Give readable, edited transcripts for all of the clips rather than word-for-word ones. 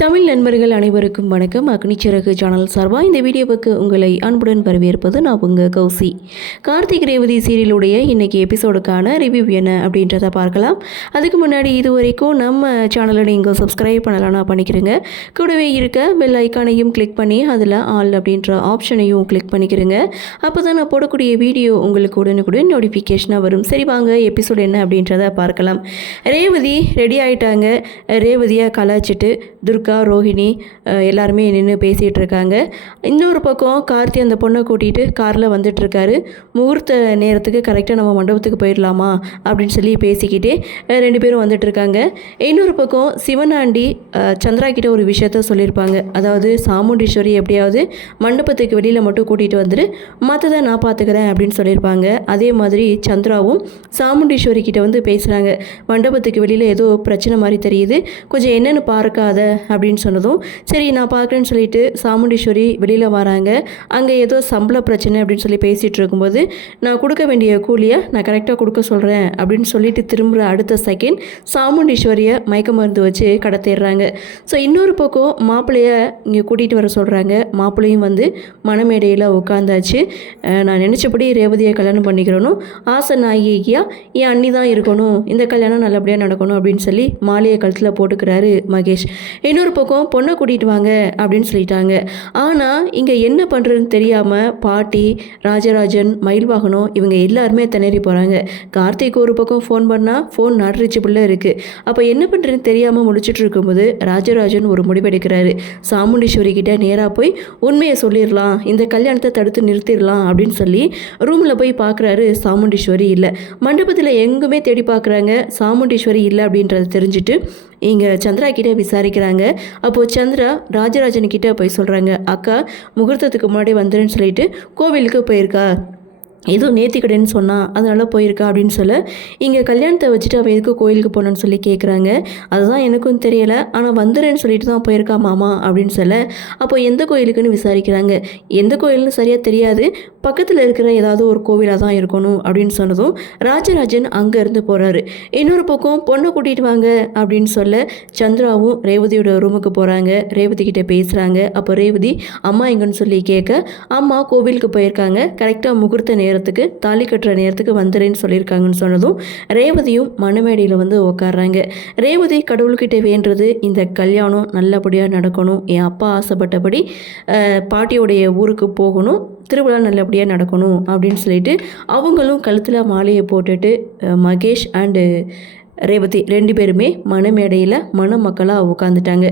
தமிழ் நண்பர்கள் அனைவருக்கும் வணக்கம். அக்னிச்சிறகு சேனல் சார்பாக இந்த வீடியோவுக்கு உங்களை அன்புடன் வரவேற்பது நான் உங்கள் கௌசி. கார்த்திக் ரேவதி சீரியலுடைய இன்றைக்கி எபிசோடுக்கான ரிவ்யூ என்ன அப்படின்றத பார்க்கலாம். அதுக்கு முன்னாடி இது வரைக்கும் நம்ம சேனலை நீங்கள் சப்ஸ்கிரைப் பண்ணலாம்னா பண்ணிக்கிறேங்க. கூடவே இருக்க பெல் ஐக்கானையும் கிளிக் பண்ணி அதில் ஆல் அப்படின்ற ஆப்ஷனையும் கிளிக் பண்ணிக்கிறேங்க. அப்போ தான் நான் போடக்கூடிய வீடியோ உங்களுக்கு உடனுக்குடன் நோட்டிஃபிகேஷனாக வரும். சரி வாங்க எபிசோடு என்ன அப்படின்றத பார்க்கலாம். ரேவதி ரெடி ஆகிட்டாங்க. ரேவதியை கலாய்ச்சிட்டு துர்கா ரோஹிணி எல்லாருமே நின்று பேசிகிட்டு இருக்காங்க. இன்னொரு பக்கம் கார்த்தி அந்த பொண்ணை கூட்டிகிட்டு காரில் வந்துட்டுருக்காரு. முகூர்த்த நேரத்துக்கு கரெக்டாக நம்ம மண்டபத்துக்கு போயிடலாமா அப்படின்னு சொல்லி பேசிக்கிட்டே ரெண்டு பேரும் வந்துட்டுருக்காங்க. இன்னொரு பக்கம் சிவனாண்டி சந்திரா கிட்ட ஒரு விஷயத்த சொல்லியிருப்பாங்க. அதாவது சாமுண்டீஸ்வரி எப்படியாவது மண்டபத்துக்கு வெளியில் மட்டும் கூட்டிகிட்டு வந்துட்டு மற்றதை நான் பார்த்துக்கிறேன் அப்படின்னு சொல்லியிருப்பாங்க. அதே மாதிரி சந்திராவும் சாமுண்டீஸ்வரி கிட்ட வந்து பேசுகிறாங்க. மண்டபத்துக்கு வெளியில் ஏதோ பிரச்சனை மாதிரி தெரியுது, கொஞ்சம் என்னென்னு பார்க்காத அப்படின்னு சொன்னதும் சரி நான் பார்க்குறேன்னு சொல்லிட்டு சாமுண்டீஸ்வரி வெளியில் வராங்க. அங்கே ஏதோ சம்பள பிரச்சனை அப்படின்னு சொல்லி பேசிகிட்டு இருக்கும்போது நான் கொடுக்க வேண்டிய கூலியை நான் கரெக்டாக கொடுக்க சொல்கிறேன் அப்படின்னு சொல்லிட்டு திரும்புகிற அடுத்த செகண்ட் சாமுண்டீஸ்வரியை மயக்க மருந்து வச்சு கடத்திடுறாங்க. ஸோ இன்னொரு பக்கம் மாப்பிள்ளையை இங்கே கூட்டிகிட்டு வர சொல்கிறாங்க. மாப்பிள்ளையும் வந்து மணமேடையில் உட்காந்தாச்சு. நான் நினச்சபடி ரேவதியை கல்யாணம் பண்ணிக்கிறணும், ஆசை நாயகியா என் அண்ணி தான் இருக்கணும், இந்த கல்யாணம் நல்லபடியாக நடக்கணும் அப்படின்னு சொல்லி மாலையை கழுத்தில் போட்டுக்கிறாரு மகேஷ். இன்னொரு பக்கம் பொண்ணை கூட்டிகிட்டு வாங்க அப்படின்னு சொல்லிட்டாங்க. ஆனால் இங்கே என்ன பண்ணுறதுன்னு தெரியாமல் பாட்டி, ராஜராஜன், மயில்வாகனம் இவங்க எல்லாருமே திணறி போகிறாங்க. கார்த்திக் ஒரு பக்கம் ஃபோன் பண்ணால் ஃபோன் நாட் ரீச்சபிளில் இருக்குது. அப்போ என்ன பண்ணுறதுன்னு தெரியாமல் முடிச்சுட்டு இருக்கும்போது ராஜராஜன் ஒரு முடிவெடுக்கிறாரு. சாமுண்டீஸ்வரி கிட்ட நேராக போய் உண்மையை சொல்லிடலாம், இந்த கல்யாணத்தை தடுத்து நிறுத்திடலாம் அப்படின்னு சொல்லி ரூமில் போய் பார்க்குறாரு. சாமுண்டீஸ்வரி இல்லை. மண்டபத்தில் எங்குமே தேடி பார்க்குறாங்க. சாமுண்டீஸ்வரி இல்லை அப்படின்றத தெரிஞ்சுட்டு இங்கே சந்திரா கிட்டே விசாரிக்கிறாங்க. அப்போது சந்திரா ராஜராஜன் கிட்டே போய் சொல்கிறாங்க, அக்கா முகூர்த்தத்துக்கு முன்னாடி வந்துடுன்னு சொல்லிட்டு கோவிலுக்கு போயிருக்கா, ஏதோ நேர்த்திக்கடைன்னு சொன்னான் அதனால் போயிருக்கா அப்படின்னு சொல்ல இங்கே கல்யாணத்தை வச்சுட்டு அவள் எதுக்கு கோயிலுக்கு போனோன்னு சொல்லி கேட்குறாங்க. அதுதான் எனக்கும் தெரியலை, ஆனால் வந்துடுறேன்னு சொல்லிட்டு தான் போயிருக்கா மாமா அப்படின்னு சொல்ல அப்போ எந்த கோயிலுக்குன்னு விசாரிக்கிறாங்க. எந்த கோயில்னு சரியாக தெரியாது, பக்கத்தில் இருக்கிற ஏதாவது ஒரு கோவிலாக தான் இருக்கணும் அப்படின்னு சொன்னதும் ராஜராஜன் அங்கேருந்து போகிறாரு. இன்னொரு பக்கம் பொண்ணை கூட்டிகிட்டு வாங்க அப்படின்னு சொல்ல சந்திராவும் ரேவதியோட ரூமுக்கு போகிறாங்க. ரேவதி கிட்டே பேசுகிறாங்க. அப்போ ரேவதி அம்மா எங்கன்னு சொல்லி கேட்க அம்மா கோவிலுக்கு போயிருக்காங்க, கரெக்டாக முகூர்த்த நேரத்துக்கு தாலி கட்டுற நேரத்துக்கு வந்துடுறேன்னு சொல்லியிருக்காங்கன்னு சொன்னதும் ரேவதியும் மணமேடையில் வந்து உட்காடுறாங்க. ரேவதி கடவுள்கிட்ட வேண்டுறது இந்த கல்யாணம் நல்லபடியாக நடக்கணும், என் அப்பா ஆசைப்பட்டபடி பாட்டியோடைய ஊருக்கு போகணும், திருவிழா நல்லபடியாக நடக்கணும் அப்படின்னு சொல்லிட்டு அவங்களும் கழுத்தில் மாலையை போட்டுட்டு மகேஷ் அண்டு ரேவதி ரெண்டு பேருமே மணமேடையில் மணமக்களாக உட்காந்துட்டாங்க.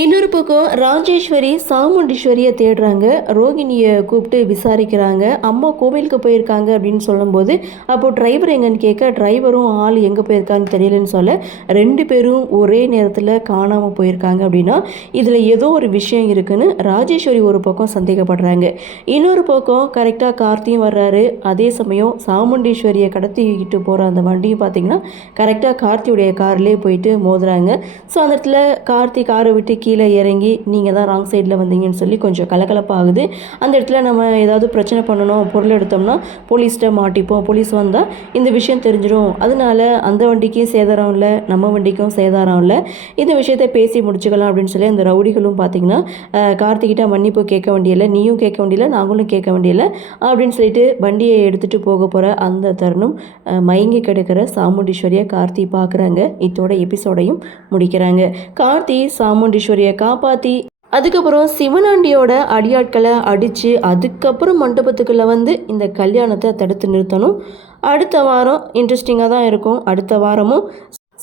இன்னொரு பக்கம் ராஜேஸ்வரி சாமுண்டீஸ்வரியை தேடுறாங்க. ரோகிணியை கூப்பிட்டு விசாரிக்கிறாங்க. அம்மா கோவிலுக்கு போயிருக்காங்க அப்படின்னு சொல்லும்போது அப்போது டிரைவர் எங்கன்னு கேட்க டிரைவரும் ஆள் எங்கே போயிருக்கான்னு தெரியலன்னு சொல்ல ரெண்டு பேரும் ஒரே நேரத்தில் காணாமல் போயிருக்காங்க. அப்படின்னா இதில் ஏதோ ஒரு விஷயம் இருக்குன்னு ராஜேஸ்வரி ஒரு பக்கம் சந்தேகப்படுறாங்க. இன்னொரு பக்கம் கரெக்டாக கார்த்தியும் வர்றாரு. அதே சமயம் சாமுண்டீஸ்வரியை கடத்திக்கிட்டு போகிற அந்த வண்டியும் பார்த்திங்கன்னா கரெக்டாக கார்த்தியுடைய கார்லேயே போயிட்டு மோதுறாங்க. ஸோ அந்த இடத்துல கார்த்தி காரை விட்டு கீழே இறங்கி நீங்கள் தான் ராங் சைடில் வந்தீங்கன்னு சொல்லி கொஞ்சம் கலகலப்பாகுது. அந்த இடத்துல நம்ம ஏதாவது பிரச்சனை பண்ணணும், பொருள் எடுத்தோம்னா போலீஸ்கிட்ட மாட்டிப்போம், போலீஸ் வந்தால் இந்த விஷயம் தெரிஞ்சிடும், அதனால அந்த வண்டிக்கும் சேதாரம் இல்லை, நம்ம வண்டிக்கும் சேதாரம் இல்லை, இந்த விஷயத்தை பேசி முடிச்சுக்கலாம் அப்படின்னு சொல்லி அந்த ரவுடிகளும் பார்த்திங்கன்னா கார்த்திகிட்ட மன்னிப்பு கேட்க வேண்டியதில்லை, நீயும் கேட்க வேண்டியதில்லை, நாங்களும் கேட்க வேண்டியதில்லை அப்படின்னு சொல்லிட்டு வண்டியை எடுத்துகிட்டு போக போகிற அந்த தருணம் மயங்கி கிடக்கிற சாமுண்டீஸ்வரியை கார்த்தி பார்க்குறாங்க. இதோட எபிசோடையும் முடிக்கிறாங்க. கார்த்தி சாமுண்டீஸ்வரியை காப்பாற்றி அதுக்கப்புறம் சிவனாண்டியோட அடியாட்களை அடித்து அதுக்கப்புறம் மண்டபத்துக்குள்ளே வந்து இந்த கல்யாணத்தை தடுத்து நிறுத்தணும். அடுத்த வாரம் இன்ட்ரெஸ்டிங்காக தான் இருக்கும். அடுத்த வாரமும்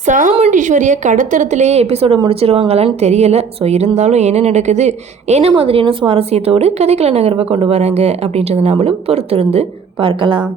சாமுண்டீஸ்வரியை கடத்தரத்துலேயே எபிசோடை முடிச்சிருவாங்களான்னு தெரியலை. ஸோ இருந்தாலும் என்ன நடக்குது, என்ன மாதிரியான சுவாரஸ்யத்தோடு கதைக்கள நகர்வை கொண்டு வராங்க அப்படின்றத நாமளும் பொறுத்திருந்து பார்க்கலாம்.